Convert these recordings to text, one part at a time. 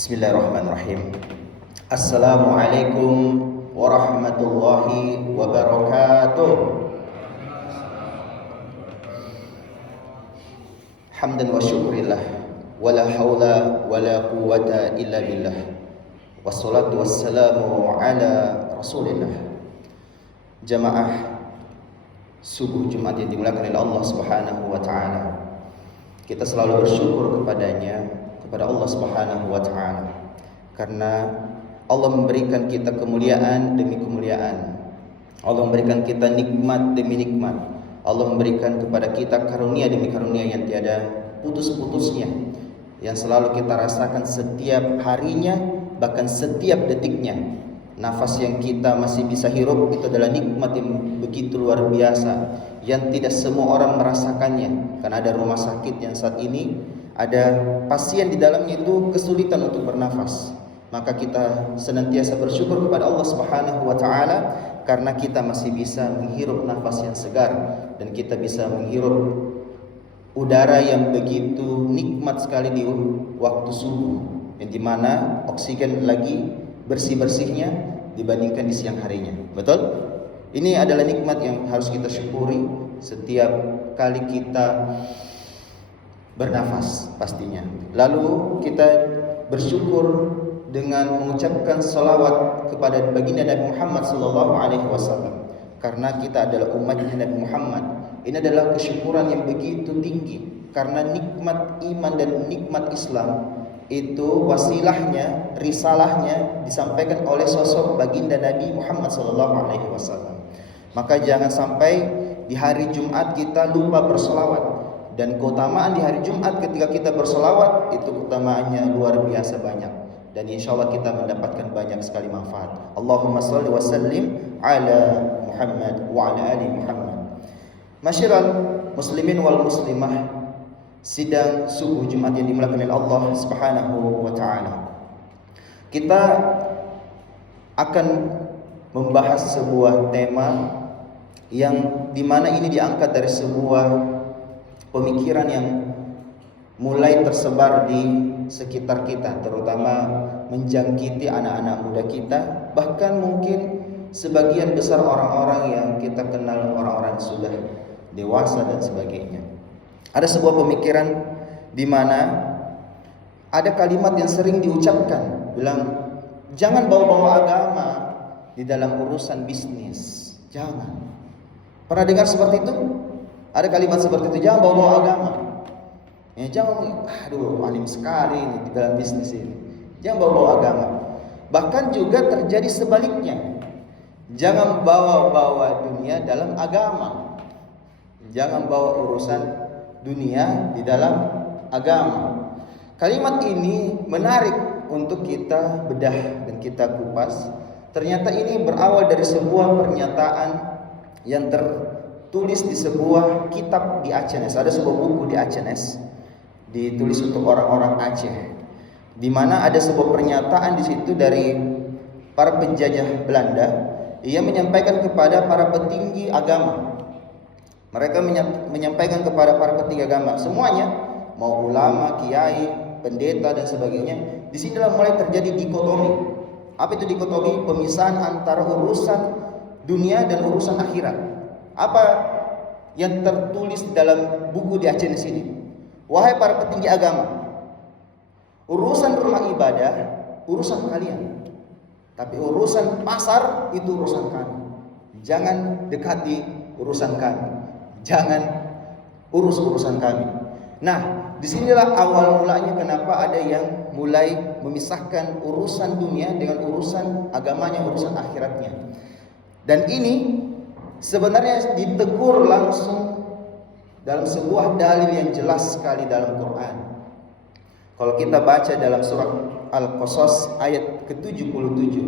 Bismillahirrahmanirrahim. Assalamualaikum warahmatullahi wabarakatuh. Hamdan wa syukrillah, wala haula wala quwwata illa billah. Wassalatu wassalamu ala Rasulillah. Jamaah subuh Jumat yang dimuliakan oleh Allah Subhanahu wa taala. Kita selalu bersyukur kepada Allah Subhanahu wa taala, karena Allah memberikan kita kemuliaan demi kemuliaan. Allah memberikan kita nikmat demi nikmat. Allah memberikan kepada kita karunia demi karunia yang tiada putus-putusnya, yang selalu kita rasakan setiap harinya, bahkan setiap detiknya. Nafas yang kita masih bisa hirup itu adalah nikmat yang begitu luar biasa, yang tidak semua orang merasakannya. Karena ada rumah sakit yang saat ini ada pasien di dalamnya itu kesulitan untuk bernafas. Maka kita senantiasa bersyukur kepada Allah Subhanahu wa taala karena kita masih bisa menghirup nafas yang segar dan kita bisa menghirup udara yang begitu nikmat sekali di waktu subuh, yang dimana oksigen lagi bersih-bersihnya dibandingkan di siang harinya. Betul? Ini adalah nikmat yang harus kita syukuri setiap kali kita bernafas pastinya. Lalu kita bersyukur dengan mengucapkan salawat kepada baginda Nabi Muhammad sallallahu alaihi wasallam, karena kita adalah umatnya Nabi Muhammad. Ini adalah kesyukuran yang begitu tinggi, karena nikmat iman dan nikmat Islam itu wasilahnya, risalahnya disampaikan oleh sosok baginda Nabi Muhammad sallallahu alaihi wasallam. Maka jangan sampai di hari Jumat kita lupa berselawat. Dan keutamaan di hari Jumat ketika kita berselawat itu keutamaannya luar biasa banyak, dan insyaallah kita mendapatkan banyak sekali manfaat. Allahumma shalli wa sallim ala Muhammad wa ala ali Muhammad. Masyiral muslimin wal muslimah, sidang subuh Jumat yang dimuliakan oleh Allah Subhanahu wa taala. Kita akan membahas sebuah tema yang dimana ini diangkat dari sebuah pemikiran yang mulai tersebar di sekitar kita, terutama menjangkiti anak-anak muda kita, bahkan mungkin sebagian besar orang-orang yang kita kenal, orang-orang yang sudah dewasa dan sebagainya. Ada sebuah pemikiran di mana ada kalimat yang sering diucapkan, bilang jangan bawa-bawa agama di dalam urusan bisnis. Jangan. Pernah dengar seperti itu? Ada kalimat seperti itu, jangan bawa-bawa agama. Ya, jangan, alim sekali ini di dalam bisnis ini. Jangan bawa-bawa agama. Bahkan juga terjadi sebaliknya. Jangan bawa-bawa dunia dalam agama. Jangan bawa urusan dunia di dalam agama. Kalimat ini menarik untuk kita bedah dan kita kupas. Ternyata ini berawal dari sebuah pernyataan yang tertulis di sebuah kitab di Aceh. Ada sebuah buku di Aceh, ditulis untuk orang-orang Aceh, di mana ada sebuah pernyataan di situ dari para penjajah Belanda. Ia menyampaikan kepada para petinggi agama. Mereka menyampaikan kepada para petinggi agama semuanya, mau ulama, kiai, pendeta dan sebagainya. Di sinilah mulai terjadi dikotomi. Apa itu dikotomi? Pemisahan antara urusan dunia dan urusan akhirat. Apa yang tertulis dalam buku di Aceh di sini? Wahai para petinggi agama, urusan rumah ibadah urusan kalian, tapi urusan pasar itu urusan kami. Jangan dekati urusan kami, jangan urus urusan kami. Nah, disinilah awal mulanya kenapa ada yang mulai memisahkan urusan dunia dengan urusan agamanya, urusan akhiratnya. Dan ini sebenarnya ditegur langsung dalam sebuah dalil yang jelas sekali dalam Quran. Kalau kita baca dalam surah Al-Qasas ayat ke-77,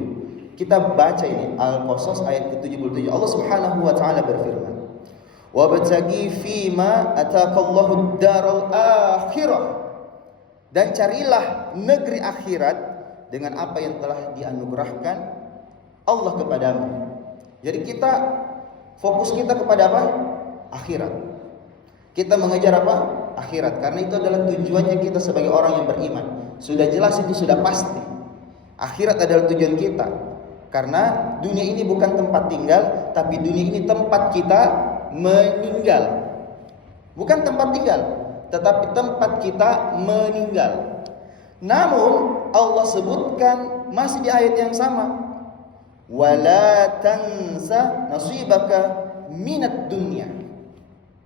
kita baca ini Al-Qasas ayat ke-77, Allah Subhanahu wa taala berfirman, "Wabtaghi fima ataqallahu ad-daral akhirah." Dan carilah negeri akhirat dengan apa yang telah dianugerahkan Allah kepadamu. Jadi fokus kita kepada apa? Akhirat. Kita mengejar apa? akhirat, karena itu adalah tujuannya kita sebagai orang yang beriman. Sudah jelas, itu sudah pasti. Akhirat adalah tujuan kita. Karena dunia ini bukan tempat tinggal, tapi dunia ini tempat kita meninggal. Bukan tempat tinggal, tetapi tempat kita meninggal. Namun Allah sebutkan masih di ayat yang sama, wala tansa nasibaka minad dunya.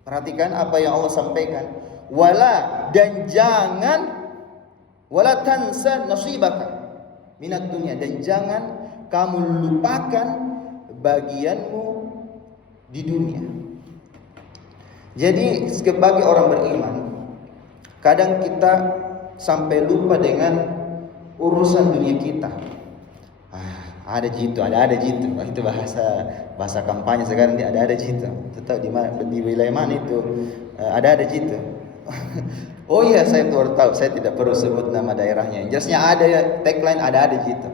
Perhatikan apa yang Allah sampaikan. Wala, dan jangan, wala tansa nasibaka minad dunya, dan jangan kamu lupakan bagianmu di dunia. Jadi sebagai orang beriman, kadang kita sampai lupa dengan urusan dunia kita. Ada jitu. Itu bahasa kampanye sekarang, ada jitu. Tetap di wilayah mana itu ada jitu. Oh iya, saya baru tahu. Saya tidak perlu sebut nama daerahnya. Jelasnya ada tagline, ada jitu.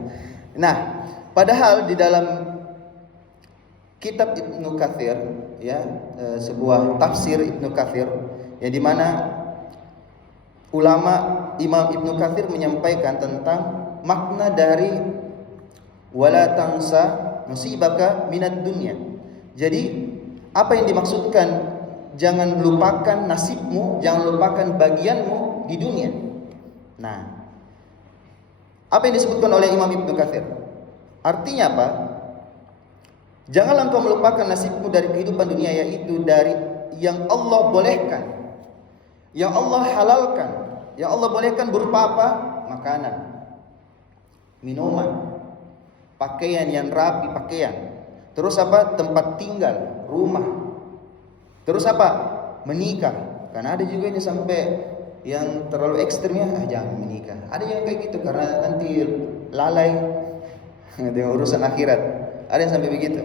Nah, padahal di dalam kitab Ibnu Katsir, ya, sebuah tafsir Ibnu Katsir, yang dimana ulama Imam Ibnu Katsir menyampaikan tentang makna dari wala tansa nasibaka minad dunya. Jadi apa yang dimaksudkan, jangan lupakan nasibmu, jangan lupakan bagianmu di dunia. Nah, apa yang disebutkan oleh Imam Ibnu Katsir? Artinya apa? Janganlah engkau melupakan nasibmu dari kehidupan dunia, yaitu dari yang Allah bolehkan, yang Allah halalkan. Yang Allah bolehkan berupa apa? Makanan, minuman, pakaian yang rapi, terus apa? Tempat tinggal, rumah. Terus apa? Menikah. Karena ada juga yang sampai yang terlalu ekstrimnya, jangan menikah. Ada yang kayak gitu karena nanti lalai dengan urusan akhirat. Ada yang sampai begitu.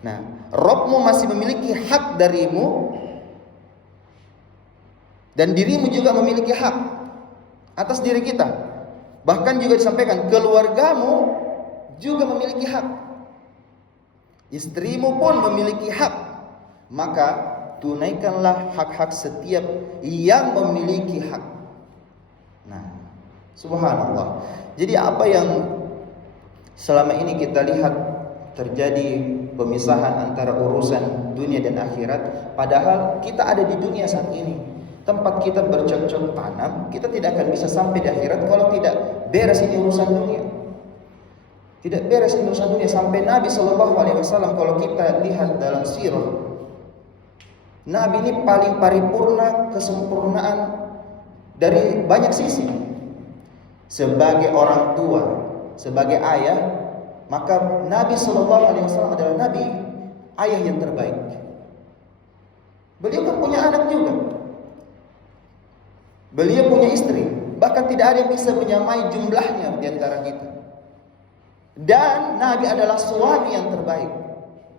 Nah, Rabbmu masih memiliki hak darimu, dan dirimu juga memiliki hak atas diri kita. Bahkan juga disampaikan, keluargamu juga memiliki hak, istrimu pun memiliki hak. Maka tunaikanlah hak-hak setiap yang memiliki hak. Nah, subhanallah. Jadi apa yang selama ini kita lihat terjadi pemisahan antara urusan dunia dan akhirat, padahal kita ada di dunia saat ini. Tempat kita bercocok tanam, kita tidak akan bisa sampai di akhirat kalau tidak beres ini urusan dunia. Tidak beres ini urusan dunia. Sampai Nabi SAW, kalau kita lihat dalam sirah, Nabi ini paling paripurna kesempurnaan dari banyak sisi. Sebagai orang tua, sebagai ayah, maka Nabi SAW adalah Nabi ayah yang terbaik. Beliau kan punya anak juga, beliau punya istri, bahkan tidak ada yang bisa menyamai jumlahnya di antara kita. Dan Nabi adalah suami yang terbaik.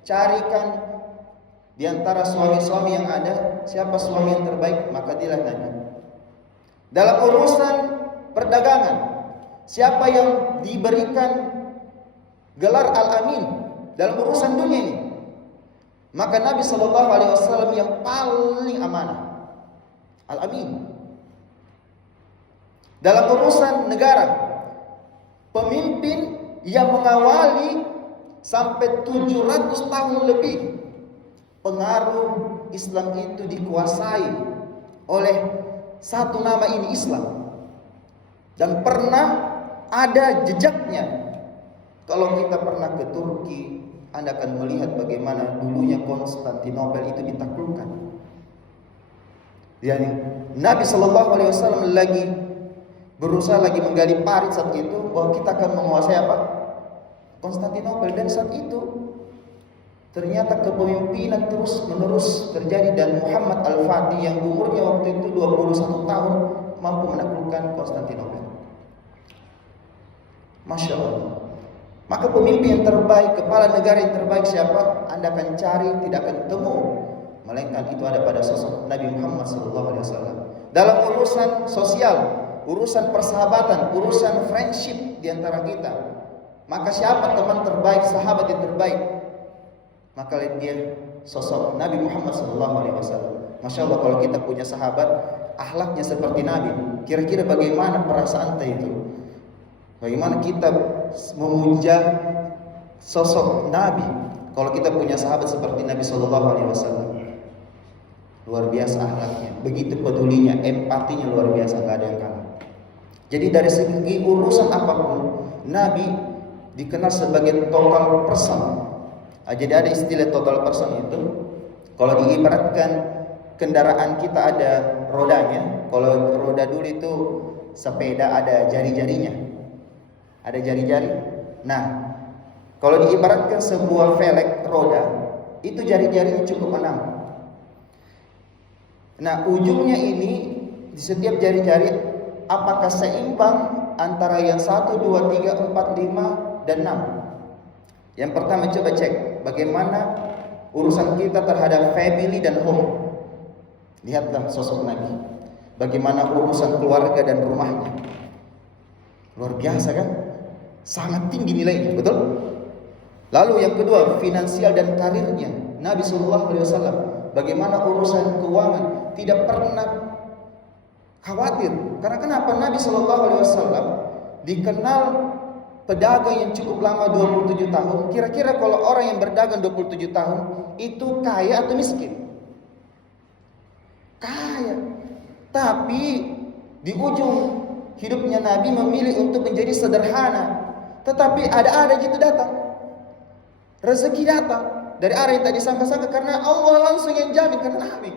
Carikan di antara suami-suami yang ada, siapa suami yang terbaik, maka dialah Nabi. Dalam urusan perdagangan, siapa yang diberikan gelar Al-Amin dalam urusan dunia ini, maka Nabi SAW yang paling amanah, Al-Amin. Dalam urusan negara, pemimpin yang mengawali sampai 700 tahun lebih, pengaruh Islam itu dikuasai oleh satu nama ini, Islam. Dan pernah ada jejaknya. Kalau kita pernah ke Turki, Anda akan melihat bagaimana dulunya Konstantinopel itu ditaklukkan. Yani Nabi SAW lagi berusaha lagi menggali parit saat itu, bahwa kita akan menguasai apa? Konstantinopel. Dan saat itu ternyata kepemimpinan terus menerus terjadi, dan Muhammad Al-Fatih yang umurnya waktu itu 21 tahun mampu menaklukkan Konstantinopel. Masya Allah. Maka pemimpin yang terbaik, kepala negara yang terbaik siapa? Anda akan cari, tidak akan temu, melainkan itu ada pada sosok Nabi Muhammad SAW. Dalam urusan sosial, urusan persahabatan, urusan friendship di antara kita, maka siapa teman terbaik, sahabat yang terbaik? Maka lihat dia sosok Nabi Muhammad SAW. Masya Allah, kalau kita punya sahabat, akhlaknya seperti Nabi. Kira-kira bagaimana perasaan itu? Bagaimana kita memuja sosok Nabi kalau kita punya sahabat seperti Nabi Shallallahu Alaihi Wasallam? Luar biasa akhlaknya, begitu pedulinya, empatinya luar biasa, nggak ada yang kalah. Jadi dari segi urusan apapun, Nabi dikenal sebagai total person. Jadi ada istilah total person itu, kalau diibaratkan kendaraan kita ada rodanya. Kalau roda dulu itu sepeda ada jari-jarinya, ada jari-jari. Nah, kalau diibaratkan sebuah velg roda, itu jari-jarinya cukup 6. Nah, ujungnya ini di setiap jari-jari apakah seimbang antara yang 1, 2, 3, 4, 5 dan 6? Yang pertama coba cek bagaimana urusan kita terhadap family dan home. Lihatlah sosok Nabi, bagaimana urusan keluarga dan rumahnya. Luar biasa kan? Sangat tinggi nilainya, betul? Lalu yang kedua, finansial dan karirnya. Nabi SAW, bagaimana urusan keuangan, tidak pernah khawatir. Karena kenapa? Nabi SAW dikenal pedagang yang cukup lama, 27 tahun. Kira-kira kalau orang yang berdagang 27 tahun itu kaya atau miskin? Kaya. Tapi di ujung hidupnya Nabi memilih untuk menjadi sederhana. Tetapi ada gitu datang, rezeki datang dari arah yang tak disangka-sangka, karena Allah langsung yang jamin, karena Nabi.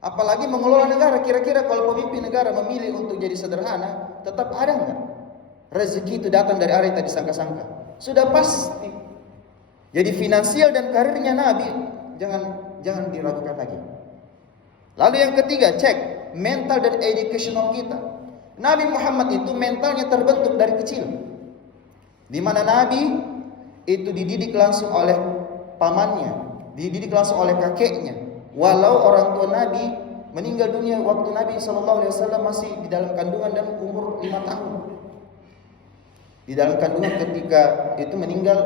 Apalagi mengelola negara, kira-kira kalau pemimpin negara memilih untuk jadi sederhana, tetap ada enggak rezeki itu datang dari arah yang tak disangka-sangka? Sudah pasti. Jadi finansial dan karirnya Nabi jangan diragukan lagi. Lalu yang ketiga, cek mental dan educational kita. Nabi Muhammad itu mentalnya terbentuk dari kecil, di mana Nabi itu dididik langsung oleh pamannya, dididik langsung oleh kakeknya. Walau orang tua Nabi meninggal dunia waktu Nabi SAW masih di dalam kandungan dan umur 5 tahun. Di dalam kandungan ketika itu meninggal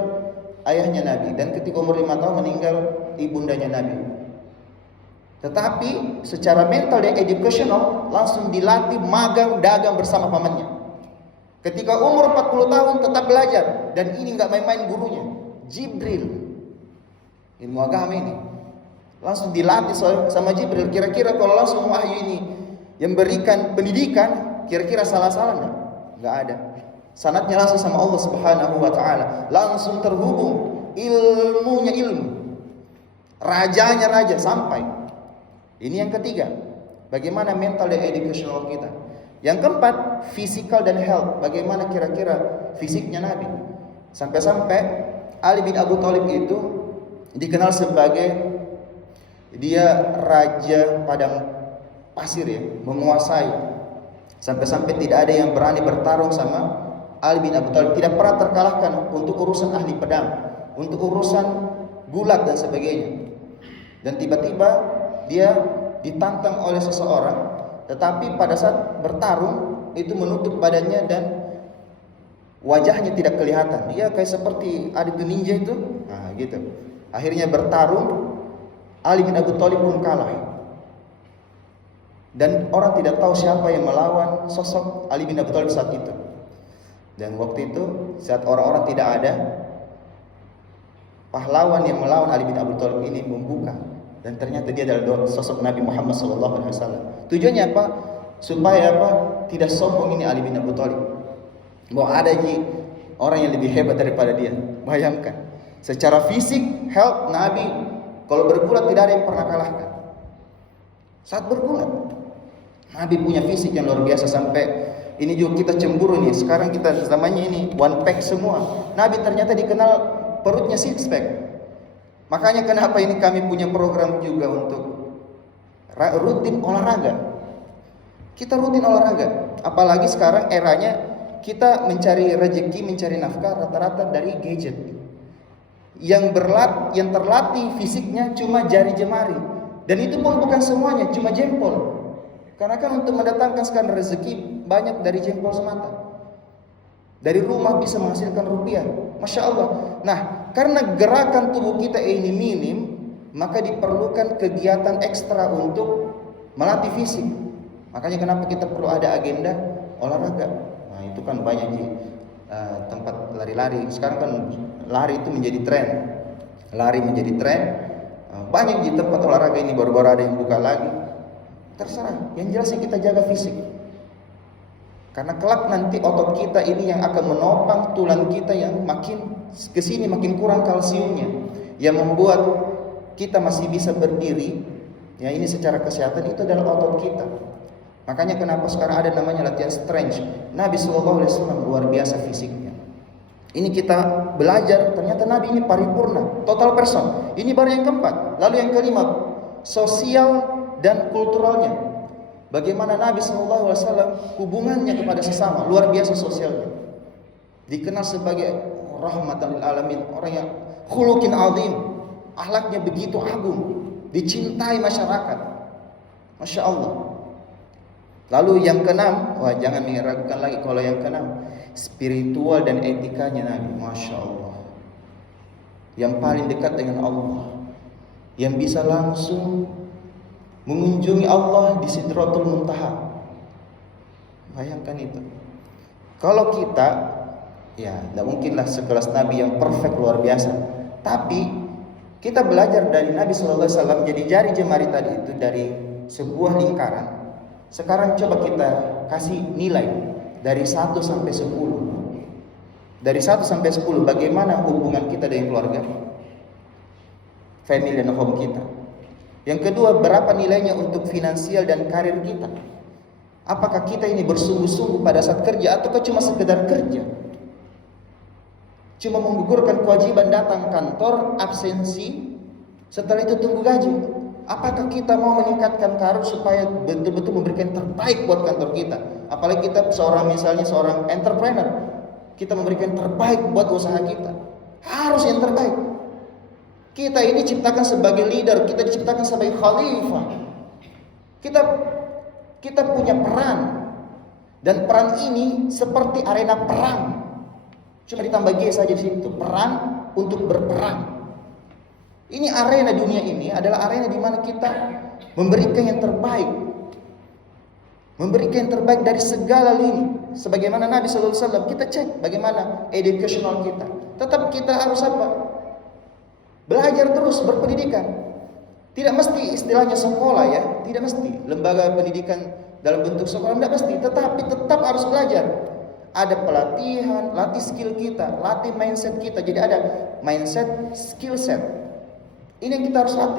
ayahnya Nabi, dan ketika umur 5 tahun meninggal ibundanya Nabi. Tetapi secara mental dan educational langsung dilatih magang dagang bersama pamannya. Ketika umur 40 tahun tetap belajar, dan ini enggak main-main gurunya, Jibril. Ilmu agama ini langsung dilatih sama Jibril. Kira-kira kalau langsung wahyu ini yang berikan pendidikan, kira-kira salah-salah enggak ada. Sanadnya langsung sama Allah Subhanahu wa taala, langsung terhubung, ilmunya ilmu, rajanya raja, sampai. Ini yang ketiga, bagaimana mental dan educational kita. Yang keempat, physical dan health. Bagaimana kira-kira fisiknya Nabi. Sampai-sampai Ali bin Abi Thalib itu dikenal sebagai dia raja padang pasir ya, menguasai. Sampai-sampai tidak ada yang berani bertarung sama Ali bin Abi Thalib. Tidak pernah terkalahkan untuk urusan ahli pedang, untuk urusan gulat dan sebagainya. Dan tiba-tiba dia ditantang oleh seseorang, tetapi pada saat bertarung itu menutup badannya dan wajahnya tidak kelihatan. Dia kayak seperti Aditya Ninja itu. Nah, gitu. Akhirnya bertarung, Ali bin Abi Thalib pun kalah. Dan orang tidak tahu siapa yang melawan sosok Ali bin Abi Thalib saat itu. Dan waktu itu saat orang-orang tidak ada, pahlawan yang melawan Ali bin Abi Thalib ini membuka, dan ternyata dia adalah sosok Nabi Muhammad SAW. Tujuannya apa? Supaya apa? Tidak sombong ini Ali bin Abi Thalib, bahwa ada orang yang lebih hebat daripada dia. Bayangkan, secara fisik, health, Nabi kalau bergulat tidak ada yang pernah kalahkan. Saat bergulat, Nabi punya fisik yang luar biasa. Sampai ini juga kita cemburu nih, sekarang kita zamannya ini one pack semua. Nabi ternyata dikenal perutnya six pack. Makanya kenapa ini kami punya program juga untuk rutin olahraga. Kita rutin olahraga. Apalagi sekarang eranya kita mencari rezeki, mencari nafkah rata-rata dari gadget. Yang terlatih fisiknya cuma jari jemari. Dan itu pun bukan semuanya, cuma jempol. Karena kan untuk mendatangkan sekarang rezeki banyak dari jempol semata. Dari rumah bisa menghasilkan rupiah, Masya Allah. Nah, karena gerakan tubuh kita ini minim, maka diperlukan kegiatan ekstra untuk melatih fisik. Makanya kenapa kita perlu ada agenda olahraga. Nah, itu kan banyak di tempat lari-lari. Sekarang kan lari itu menjadi tren. Lari menjadi tren. Banyak di tempat olahraga ini, baru-baru ada yang buka lagi. Terserah, yang jelasnya kita jaga fisik. Karena kelak nanti otot kita ini yang akan menopang tulang kita yang makin kesini makin kurang kalsiumnya, yang membuat kita masih bisa berdiri. Ya, ini secara kesehatan itu adalah otot kita. Makanya kenapa sekarang ada namanya latihan strength. Nabi SAW luar biasa fisiknya. Ini kita belajar, ternyata Nabi ini paripurna, total person. Ini baru yang keempat. Lalu yang kelima, sosial dan kulturalnya. Bagaimana Nabi SAW hubungannya kepada sesama, luar biasa sosialnya. Dikenal sebagai rahmatan lil alamin, orang yang khuluqin azim, akhlaknya begitu agung, dicintai masyarakat. Masya Allah. Lalu yang keenam, wah jangan diragukan lagi kalau yang keenam, spiritual dan etikanya Nabi, Masya Allah. Yang paling dekat dengan Allah, yang bisa langsung mengunjungi Allah di Sidratul Muntaha. Bayangkan itu. Kalau kita, ya tidak mungkinlah sekelas Nabi yang perfect luar biasa. Tapi kita belajar dari Nabi SAW. Jadi jari jemari tadi itu dari sebuah lingkaran. Sekarang coba kita kasih nilai dari 1 sampai 10. Dari 1 sampai 10, bagaimana hubungan kita dengan keluarga, family and home kita. Yang kedua, berapa nilainya untuk finansial dan karir kita. Apakah kita ini bersungguh-sungguh pada saat kerja ataukah cuma sekedar kerja? Cuma menggugurkan kewajiban datang kantor, absensi, setelah itu tunggu gaji. Apakah kita mau meningkatkan karir supaya betul-betul memberikan yang terbaik buat kantor kita? Apalagi kita misalnya seorang entrepreneur, kita memberikan yang terbaik buat usaha kita. Harus yang terbaik. Kita ini diciptakan sebagai leader, kita diciptakan sebagai khalifah. Kita punya peran. Dan peran ini seperti arena perang. Cuma ditambah G saja di situ, peran untuk berperang. Ini arena dunia ini adalah arena di mana kita memberikan yang terbaik. Memberikan yang terbaik dari segala lini. Sebagaimana Nabi SAW, kita cek bagaimana educational kita. Tetap kita harus apa? Belajar terus, berpendidikan. Tidak mesti istilahnya sekolah ya, tidak mesti lembaga pendidikan dalam bentuk sekolah, tidak mesti, tetapi tetap harus belajar. Ada pelatihan, latih skill kita, latih mindset kita. Jadi ada mindset, skill set. Ini yang kita harus latih.